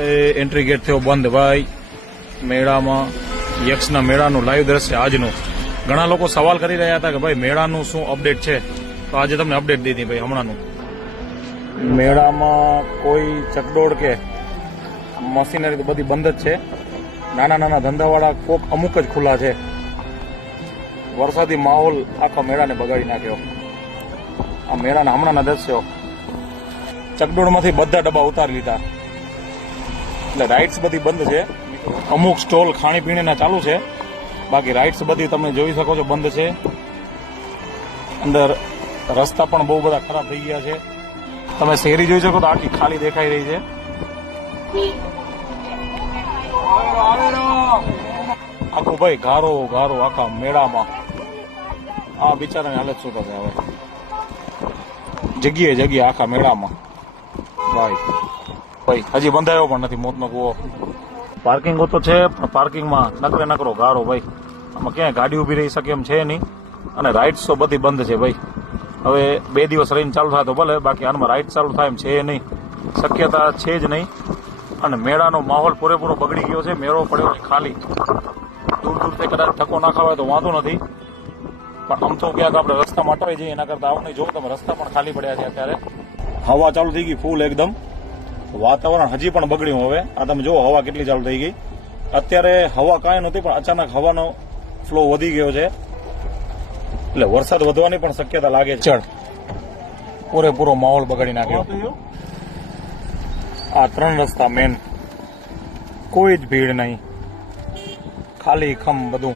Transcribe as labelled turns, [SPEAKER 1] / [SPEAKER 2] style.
[SPEAKER 1] Entry gate થયો બંધ. ભાઈ, મેળામાં યક્ષના મેળાનું લાઈવ દ્રશ્ય આજનું. ઘણા લોકો સવાલ કરી રહ્યા હતા કે ભાઈ, મેળાનું શું અપડેટ છે? તો આજે તમને અપડેટ દીધી ભાઈ, હમણાંનું. મેળામાં કોઈ ચકડોળ કે મશીનરી તો બધી બંધ જ છે. નાના નાના ધંધાવાળા કોક અમુક જ ખુલ્લા છે. વરસાદી માહોલ આખા મેળાને બગાડી નાખ્યો. આ મેળાના હમણાંના દ્રશ્યો. ચકડોળમાંથી બધા ડબ્બા ઉતારી લીધા. એટલે રાઇડ્સ બધી બંધ છે. અમુક સ્ટોલ ખાણીપીણીના ચાલુ છે. બાકી રાઇડ્સ બધી તમે જોઈ શકો છો બંધ છે. અંદર રસ્તા પણ બહુ બધા ખરાબ થઈ ગયા છે. તમે શેરી જોઈ શકો તો આખી ખાલી દેખાઈ રહી છે. આખું ભાઈ ગારો ગારો આખા મેળામાં. આ બિચારાની હાલત શું થશે હવે? જગ્યાએ જગ્યાએ આખા મેળામાં. ભાઈ. ભાઈ. હજી બંધાયો પણ નથી મોતનો કુવો. પાર્કિંગો તો છે, પણ પાર્કિંગમાં નકરે નકરો ગારો ભાઈ. આમાં ક્યાંય ગાડી ઊભી રહી શકે એમ છે નહીં. અને રાઇડ્સ તો બધી બંધ છે ભાઈ. હવે બે દિવસ રહીને ચાલુ થાય તો ભલે, બાકી આનમાં રાઇડ ચાલુ થાય એમ છે નહીં. શક્યતા છે જ નહીં. અને મેળાનો માહોલ પૂરેપૂરો બગડી ગયો છે, મેળો પડ્યો છે ખાલી. દૂર દૂરથી કદાચ ઠકો ના ખાવાય તો વાંધો નથી. પણ આમ તો ક્યાંક આપણે રસ્તામાં અટવાઈ જઈએ, એના કરતાં આવું નહીં. જો તમે રસ્તા પણ ખાલી પડ્યા છે અત્યારે. હવા ચાલુ થઈ ગઈ ફૂલ એકદમ. વાતાવરણ હજી પણ બગડ્યું હવે. આ તમે જુઓ હવા કેટલી ચાલુ થઈ ગઈ. અત્યારે હવા કાંઈ નહોતી પણ અચાનક હવાનો ફ્લો વધી ગયો છે. એટલે વરસાદ વધવાની પણ શક્યતા લાગે છે. ચડ. પૂરેપૂરો માહોલ બગાડી નાખ્યો. આ ત્રણ રસ્તા મેન. કોઈ જ ભીડ નહીં. ખાલી ખમ બધું.